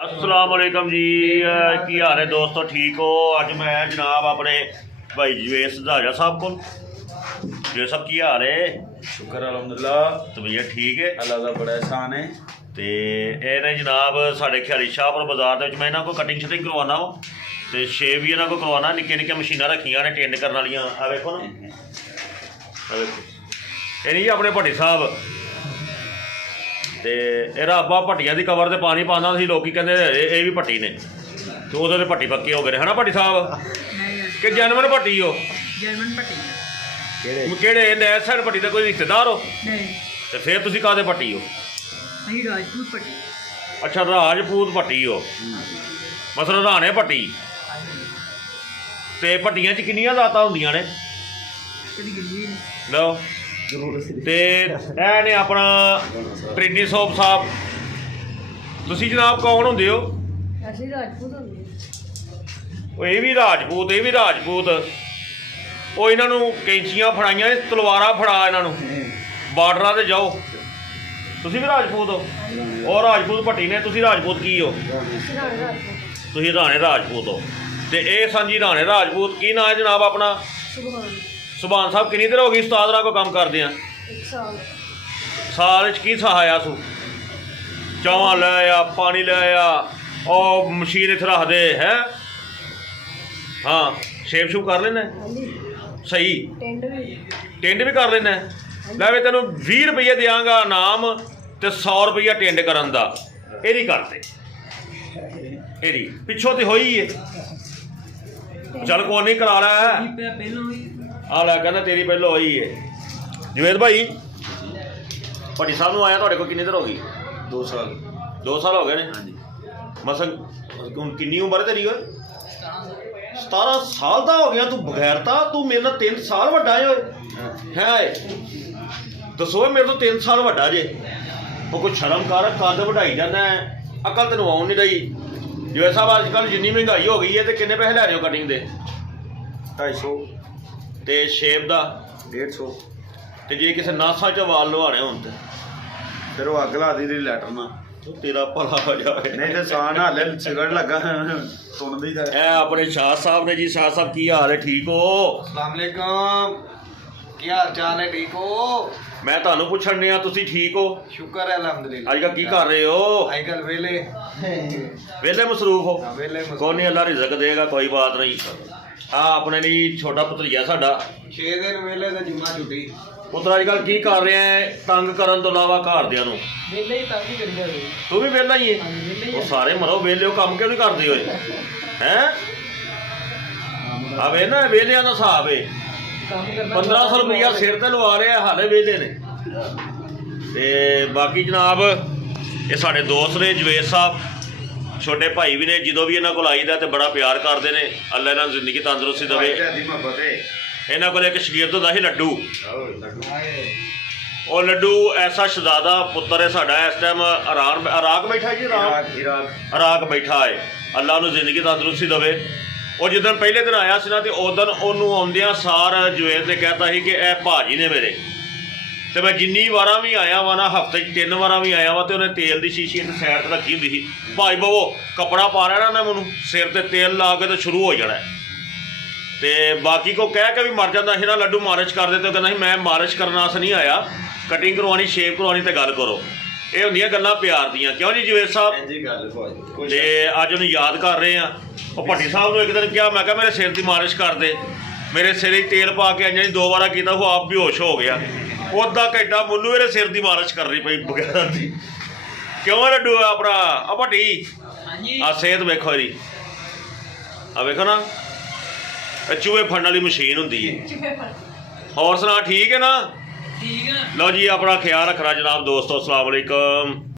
अस्सलाम वालेकुम जी की हाल है दोस्तों, ठीक हो। अज मैं जनाब अपने भाई जवेस सधाजा साहब को जवेस साहब की हाल है। शुक्र अलहमदुल्ला। तबीयत ठीक है, अल्लाह का बड़ा एहसान है। तो इन्हें जनाब साढ़े ख्याली शाहपुर बाजार मैं इन्हों को कटिंग शटिंग करवाना हो तो शेव भी इन्हों को करवाना। निक्के निक्के मशीनां रखियां ने टेंड करने वाली। आ देखो ना, आ देखो ये अपने भट्टी साहब तो यह राबा भट्टिया की कवर से पानी पाना सी। लोग कहते ये भी भट्टी ने, तो वो भट्टी पक्के हो गए है ना भट्टी साहब कि जैनवन भट्टी हो? केड़े नैर साइड भट्टी का कोई रिश्तेदार हो? तो फिर तुम काहदे भट्टी हो? अच्छा, राजपूत भट्टी हो, मतलब राणे भट्टी। तो भट्टियां च किन्नियां जातां हुंदियां ने? लो ते ने अपना प्रिंडी सोप साहब, तुसी जनाब कौन होंदे हो? ये भी राजपूत, ये भी राजपूत। वो इन्हों कैंचियां फड़ाइया, तलवारां फड़ा इन्हों बार्डर से जाओ। तुसी भी राजपूत हो और राजपूत भट्टी ने, तुसी राजपूत की हो? तुसी राणे राजपूत हो। तो ये सन जी राणे राजपूत। की नाम है जनाब अपना? सुभान साहब किन्नी देर हो गई उस्ताद को काम करदे? साल की सहाया सू? चावां ले आया, पानी ले आया और मशीन इत्थे रख दे है। हाँ, शेप शूप कर लेना सही, टेंड भी कर लेना। लै वे तेनों 20 रुपये देंगा नाम तो 100 रुपया टेंड करन दा। एदी करते एदी पिछों तो होई है। चल कोई नहीं, करा लै। आ लै कहना तेरी पहलो होई है। जवेद भाई भट्टी साहब नूं आया तुहाडे कोल किन्नी देर हो गई? 2 साल। 2 साल हो गए ने। हाँ जी। मसन हुण किन्नी उम्र है तेरी? 17 साल का हो गया तू बगैरता। तू मेरे नाल 3 साल वड्डा है। दसो मेरे तो 3 साल वड्डा जे। वो कोई शर्म कर, कद वढाई जाना है, अकल तेन आउण नहीं रही। जवेद साहब अजकल जिन्नी महंगाई हो गई है तो किन्ने पैसे लै रहे हो कटिंग के? 250 तो शेप का 150। तो जे किसी नासा च वाल लवाने हो तो फिर वो अग ला दी लैटर ना, तो तेरा भला हो जाए। नहीं तो सान हाले सिगरट लगा सुन दी। ए अपने शाह साहब ने जी। शाह साहब की हाल है, ठीक हो? अस्सलाम वालेकुम, क्या हाल चाल है? ठीक हो? मैं तुहानू पुछण दिया, तुसी ठीक हो? शुक्र है अल्हम्दुलिल्लाह। अजकल की कर रहे हो? आजकल वेले वेले मसरूफ हो? वेले कोई नहीं, अल्लाह रिजक देगा, कोई बात नहीं। हाँ, अपने लिए छोटा पुतरिया साडा 6 दिन वेले ते जुम्मा छुट्टी। पुत्र अजकल की कर रहे हैं तंग करन तो इलावा घरदियां नूं? वेले ही तंग ही करिया वे। तू भी वेला ही है? वो सारे मरो वेले हो, काम क्यों नहीं करते होए हैं? अब ना वेलियां दा हिसाब है। 1500 रुपया सिर ते लवा रहे हाले वेले ने। ते बाकी जनाब ये साडे दोस्त ने जवेद साहब, छोटे भाई भी ने। जो भी इन्हों को आईदा तो बड़ा प्यार करते हैं। अल्लाह इन्होंने जिंदगी तंदुरुस्ती देवे। इन्हों को एक शगीर्द होंदा सी लड्डू। और लड्डू ऐसा शहजादा पुत्र है साडा, इस टाइम इराक बैठा है जी। इराक बैठा है। अल्लाह उन्होंने जिंदगी तंदुरुस्ती देवे। और जिदन पहले दिन आया सी ना तो उस दिन उन्होंने आउंदियां सार जवेद ने कहता है कि यह भाजी ने मेरे। तो मैं जिन्नी वारा भी आया वा ना, हफ्ते 3 वारा भी आया वा, तो उन्हें तेल की शीशी एक सैड पर रखी होंगी सी। भाई बवो कपड़ा पा लेना उन्हें, मैनू सिर ते तेल ला के तो शुरू हो जाना। तो बाकी को कह के भी मर जाता है ना, लड्डू मालिश कर दे। तो कहना मैं मालिश करने वास्ते नहीं आया, कटिंग करवानी, शेप करवानी, तो गल करो। ये होंदियां गल्लां प्यार दियां, क्यों जी जवेद साहब? तो अज उन्हें याद कर रहे हैं। और भट्टी साहब ने एक दिन कहा, मैं मेरे सिर की मालिश कर दे। मेरे सिर ही तेल पा के अं 2 बार किया, वो आप बेहोश हो गया। उदा घंटा मुन्नू मेरे सिर की मालिश करनी पई बगैर दी। क्यों लड्डू अपना आ भट्टी आ सेहत वेखो जी, आ वेखो ना, चूहे फड़न वाली मशीन होंदी है। होर सुना, ठीक है ना? लो जी, अपना ख्याल रखना जनाब दोस्तों। अस्सलाम वालेकुम।